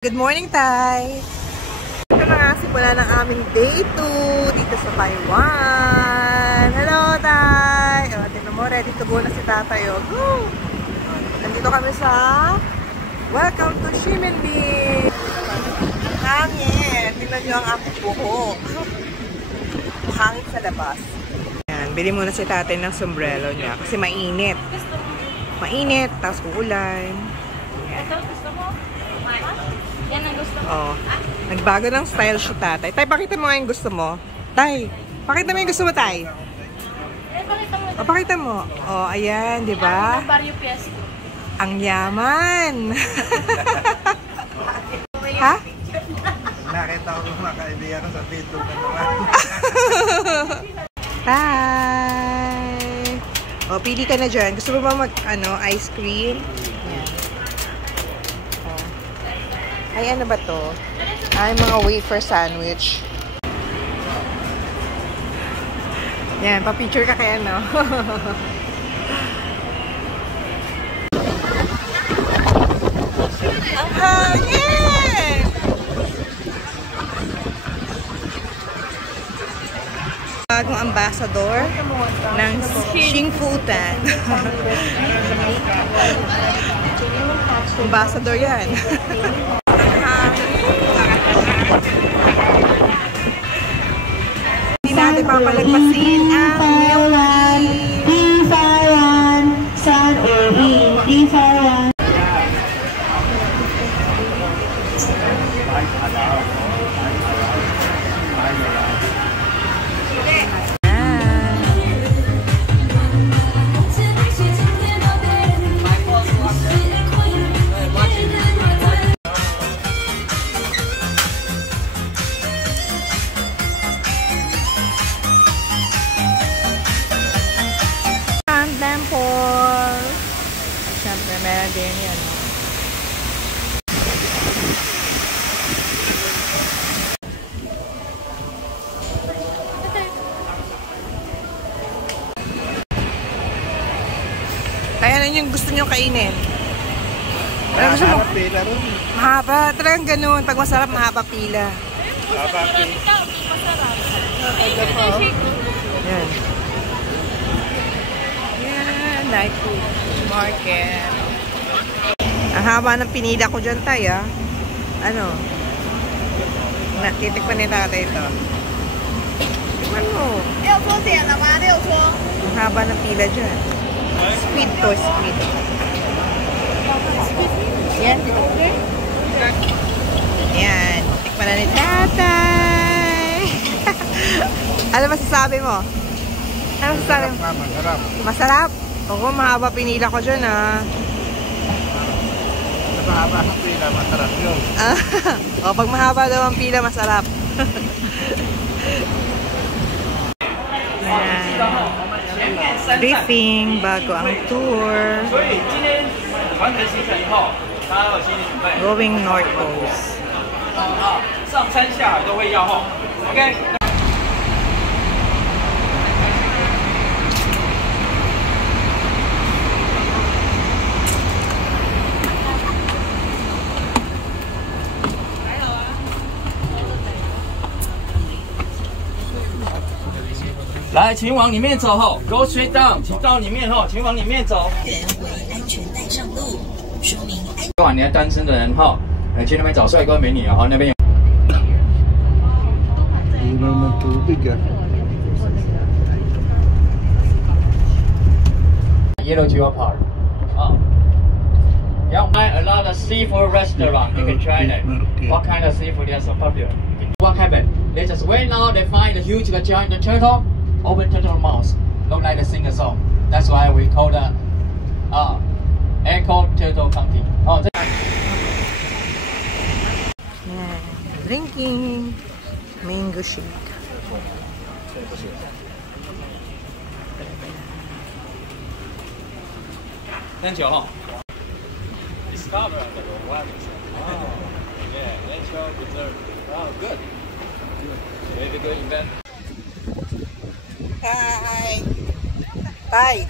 Good morning, Tay! Ito na nga, simula ng aming day 2 dito sa Taiwan. Hello, Tay! O, tinan mo, ready to go na si Tatay. Go! Nandito kami sa Welcome to Shiminbi! Hangin! Tingnan nyo ang aking buhok. Hangin sa labas. Yan, bili muna si Tatay ng sombrero niya kasi mainit. Mainit, tapos uulan. Yan ang gusto mo. Oh, nagbago ng style siya, Tatay. Tay, pakita mo nga yung gusto mo. Tay, pakita mo yung gusto mo, Tay. Pakita mo. O, pakita mo. O, ayan, di ba? Barrio Fiesta. Ang yaman. Ha? Nakita ko mga kaibigan ko sa Facebook na naman. Hi! O, pili ka na dyan. Gusto mo ba ice cream? Ay, ano ba to? Ay, mga wafer sandwich. Yan, pa-picture ka kaya, no? Ang hangin! Bagong ambassador ng Xingfutan. Ambassador yan. Hindi natin papalagpasin ang Milky. Di-Faran, San Urbi, Di-Faran. Temple. Siyempre, meron din yan. Kaya ano yung gusto nyo kainin? Ano gusto mo? Pila rin. Mahaba. Talagang ganun. Pag masarap, mahaba pila. Yan. Night food market. Ang haba ng pinila ko dyan, Tay, ah. Ano? Titikpan ni Tatay ito. Tikman mo. Ang haba ng pila dyan. Squid to, squid. Yan. Yan. Tikman na ni Tatay. Ano masasabi mo? Ano masasabi mo? Masarap. Masarap? Oo, mahaba pinila ko dyan, ah. Mahaba ang pila, masarap yun. O, pag mahaba daw ang pila, masarap. Briefing, bago ang tour. Going North Coast. 上山下海都会要吼 ，OK。 来，请往里面走吼 ，Go straight down， 请到里面吼，请往里面走。原为安全带上路，说明安。今晚你还单身的人哈，去那边找帅哥美女啊，那边有。Yellow Jewel Park。啊。Yeah, a lot of seafood restaurant. You can try that. What kind of seafood is so popular? What happened? They just wait now. They find a huge giant turtle. Open turtle mouth, look like they sing a song. That's why we call the Echo Turtle County. Oh, Yan. Drinking mango shake. Thank you. Discover the wilderness. Oh, yeah, natural preserve. Oh, good. Very good event. Hi! Tay!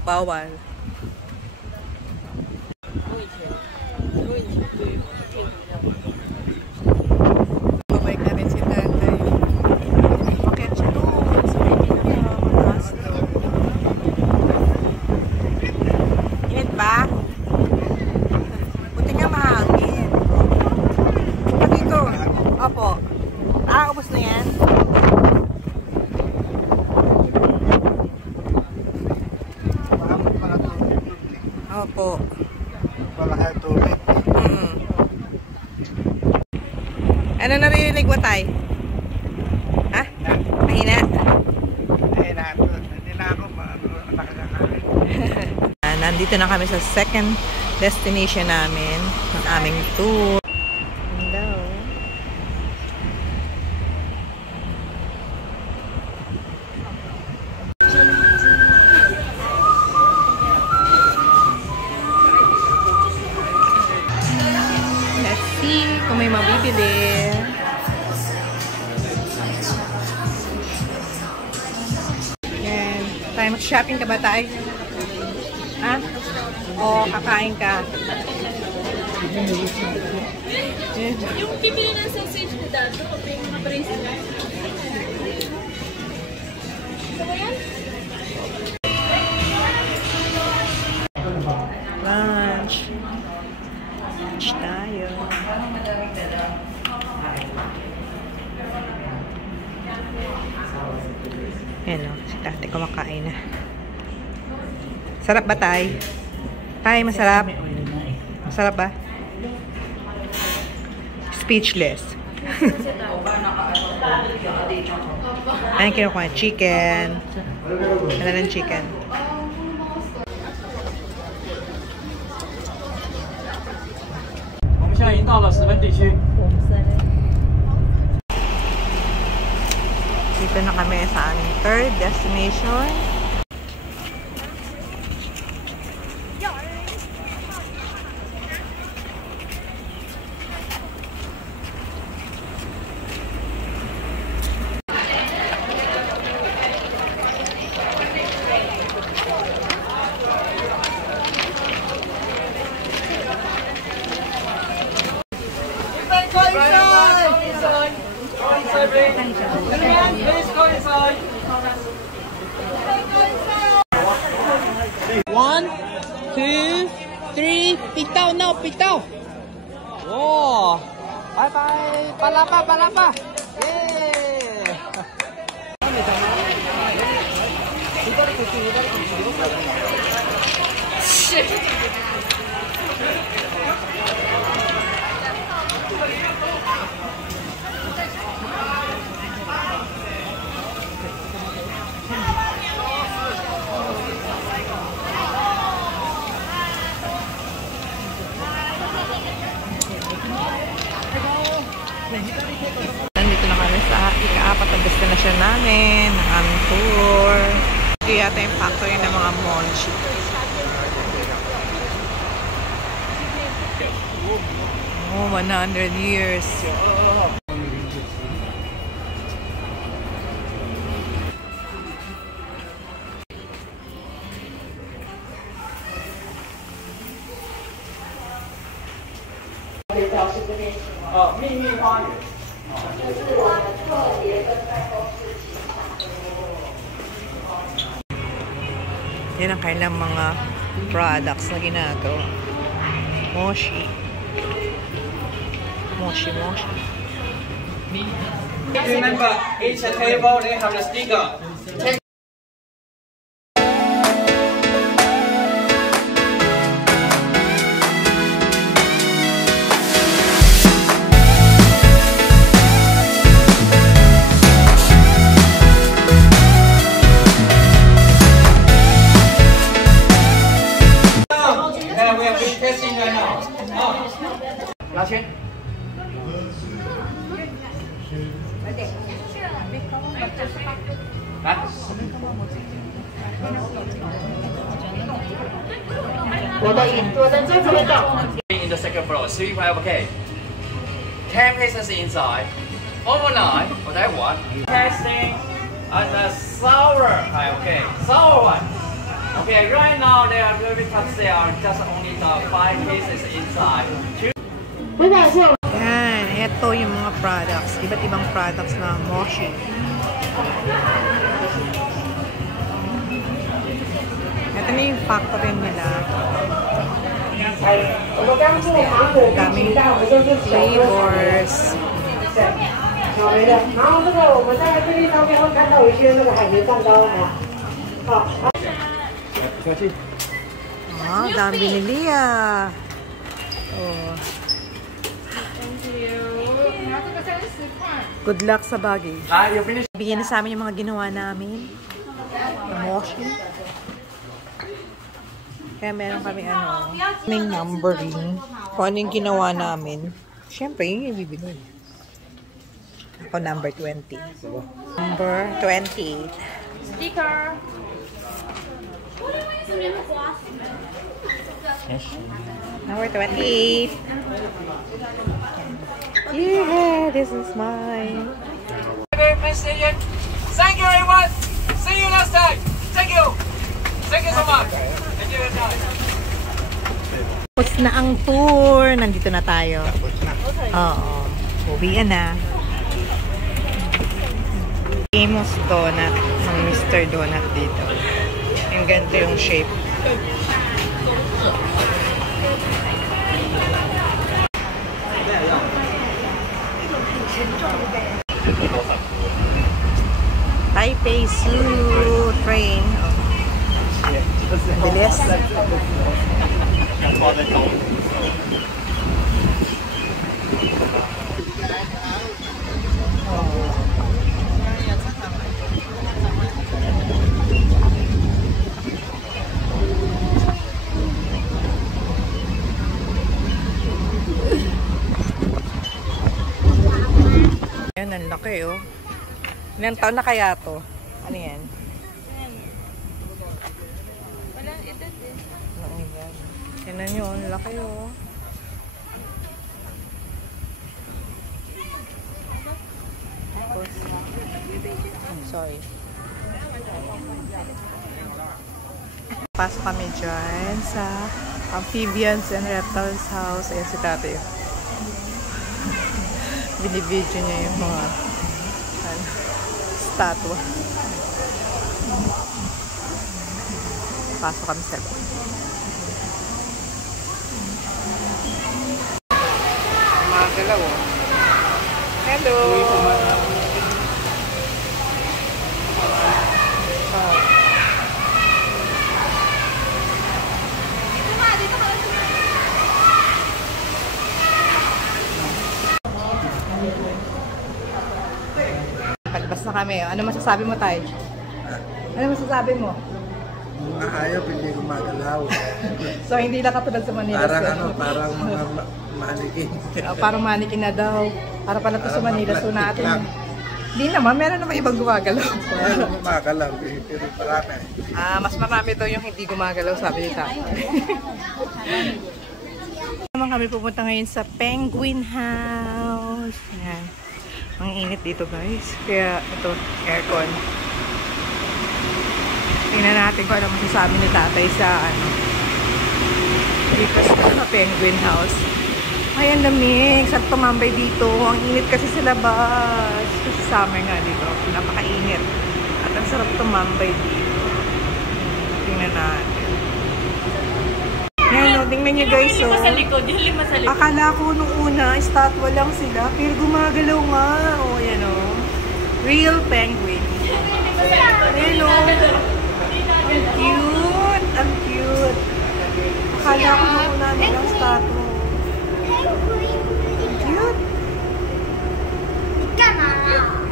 po, bawal. Bumalik na rin si tatay. Bakit siya doon? Sa may pinakamataas doon. Init ba? Buti nga mahangin. Pati ito. Opo. Ubos na yan. Opo. Wala kayo tubig. Ano naririnig mo, Tay? Ha? Mahina? Eh, hindi na ako nakakakain. Nandito na kami sa second destination namin ng aming tour. Hello. Let's see kung may mabibili. Yan. Tayo mag-shopping ka ba, Tay? Ha? O kakain ka? Yung bibili ng sausage ko dito, yung mga bracelet. So, yan? Lunch. Lunch tayo. Ayan o, si Tate kumakain na. Sarap ba, Tay? Tay, masarap? Masarap ba? Speechless. Ayan, kinukuha chicken. Ano ng chicken? Dito na kami sa aming third destination. One, two, three, pitaw now, pitaw. Wow! Bye bye, palapa, palapa. Yeah. Nandito na kami sa ika-apat na destination namin, ng aming tour. Ito yata yung factory ng mga monchi. Oh, 100 years. Yan ang kailang mga products na ginagawa. Mochi. Mochi, mochi. Remember, each table they have a sticker. Yeah, we have been testing right now. Oh, 老钱。来。In the second floor, 35K. 10 pieces inside. Overnight, what I want. Testing and the sour. Okay, sour one. Okay, right now they are very top sale. Just only the 5 pieces inside. Yan, ito yung mga products. Iba't ibang products na Moshi. Ito na yung factory nila. Daming flavors. 然后这个我们在这里照片会看到一些那个海绵蛋糕啊，好。 Ah, dami binili ah. Oh. Good luck sa bagay. You finish? Bigyan na sa amin yung mga ginawa namin. Moshi. Kaya meron kami may numbering. Kung ano yung ginawa namin. Siyempre, yun yung bibili. Ako number 20. Number 28. Sticker. Number 28. Yeah, this is mine. Thank you everyone. See you next time. Thank you. Thank you so much. Thank you very much. Tapos na ang tour. Nandito na tayo. Tapos na. Oo. Uwian na. Famous donut ng Mr. Donut dito. Yung ganito yung shape. Taipei Zoo train. Bilis. Ayan, ang laki oh. Ilang taon na kaya to? Ano yan? Walang edad eh. Tignan nyo, ang laki oh. Tapos, sorry. Pasok kami dyan sa Amphibians and Reptiles House. Ayan si tatay. Binibidyo niya yung mga statwa. Pasok kami sa loob. Mga galaw. Hello! Palabas na kami. Ano masasabi mo, Tay? Ano masasabi mo? Mga hayop hindi gumagalaw. So, hindi na katulad sa Manila. Parang mga manikin. Parang manikin na daw. Para pala to sa Manila. So, natin. Hindi naman. Meron naman ibang gumagalaw. Meron gumagalaw. Pero marami. Mas marami daw yung hindi gumagalaw, sabi ni Tay. Naman kami pupunta ngayon sa Penguin House. Ayan. Ang init dito, guys. Kaya ito, aircon. Tingnan natin kung ano masasabi ni tatay sa dito sa Penguin House. Ay, ang lamig. Saan tumambay dito? Ang init kasi sa labas. Kasi summer nga dito. Napakainit. At ang sarap tumambay dito. Tingnan natin. Yan, tingnan nyo guys. Yung lima sa likod. Yung lima sa likod. Akala ko nung una, estatwa lang sila. Pero gumagalaw nga. O, yan o. Real penguin. Ayan o. Ang cute. Ang cute. Akala ko nung una nilang estatwa. Ang cute.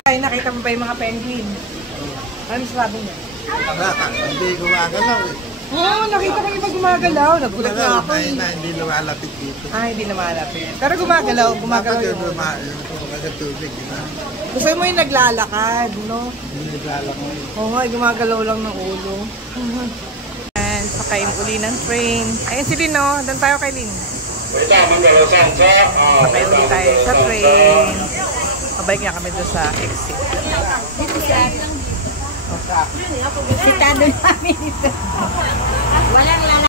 Ay, nakita mo ba yung mga penguin? Ano sabi niya? Hindi gumagalaw eh. Oo, nakita ko yung mga gumagalaw. Nagulat na ako eh. Hindi lumalapit dito. Hindi na malapit. Pero gumagalaw. Gumagalaw Dapat yung yung tubig, di ba? gusto mo yung naglalakad, no? Hindi naglalakad. Oo nga, gumagalaw lang ng ulo. And sakay yung uli ng train. Ayun si Lin, no? Doon tayo kay Lin. Sakay uli tayo sa train. Mabalik nga kami doon sa exit. Okay. Sitado namin ito. Walang lalaki.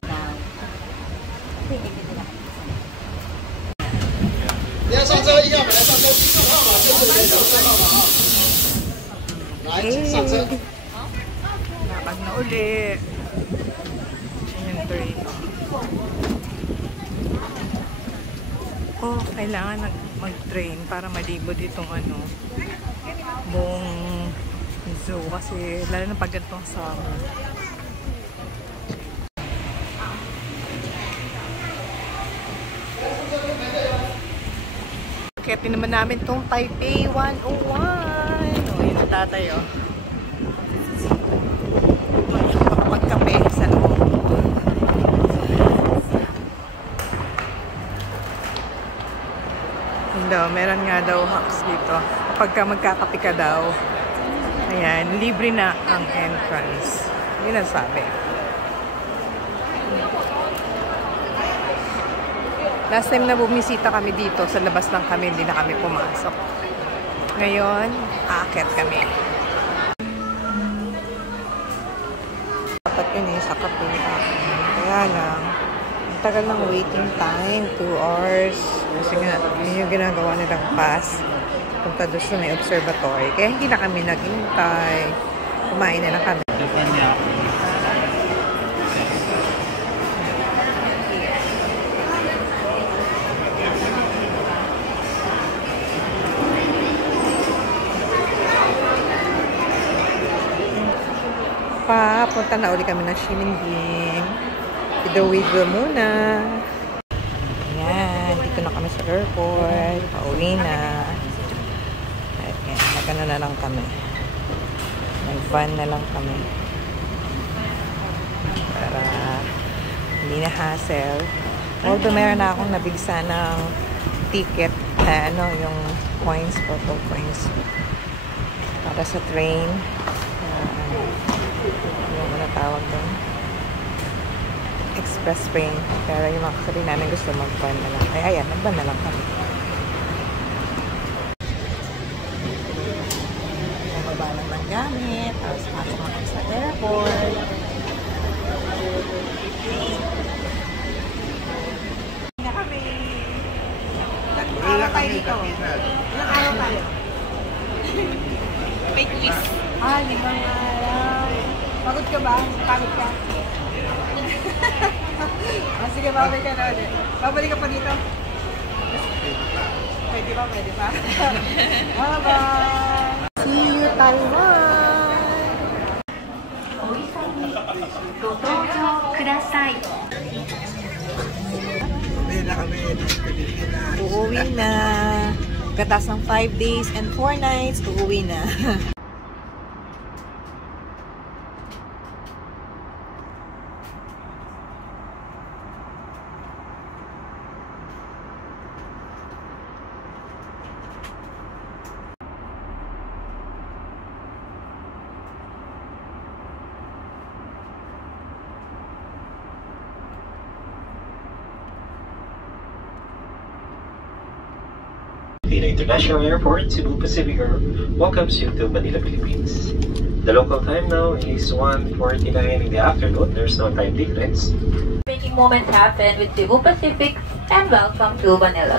Lakad na uli. Yung train. Oh, kailangan mag-train para malibot itong buong zoo kasi lalo na pag ganitong summer. Kaya naman namin itong Taipei 101. O, yun na tatay, oh. Makapagkape sa loob. Meron nga daw hacks dito. Kapag magkakape ka daw, ayan, libre na ang entrance. Yun ang sabi. Last time na bumisita kami dito, sa labas lang kami, hindi na kami pumasok. Ngayon, aakyat kami. Dapat yun sa kape. Kaya lang, ang tagal ng waiting time, 2 hours. Kasi nga, yun yung ginagawa nilang pass. Punta doon sa may observatory. Kaya hindi na kami naghintay. Kumain na lang kami. Punta na uli kami ng Xilinding. Idawidwa muna. Ayan, dito na kami sa airport. Pauwi na. Ayan, nagano na lang kami. Nag-van na lang kami. Para hindi na hassle. Although meron na akong nabigsa ng ticket na yung coins, photo coins. Para sa train. Yung tawag doon. Express train. Pero yung mga kasali namin gusto mag-van na lang. Ay, ayan, mag-van na lang kami. Nababa lang ng gamit. Tapos pasok na kami sa airport. Hindi na kami. Ilang araw tayo dito? Ilang araw tayo? May quiz. 5 araw. Pagod ka ba? Pagod ka? Sige, babalik ka na ulit. Babalik ka pa dito? Pwede ba? Pwede ba? Bye-bye! See you, Taiwan! Uuwi na. Gatas ng 5 days and 4 nights. Uuwi na. Manila International Airport, Cebu Pacific welcomes you to Manila, Philippines. The local time now is 1:49 in the afternoon. There's no time difference. Making moments happen with Cebu Pacific and welcome to Manila.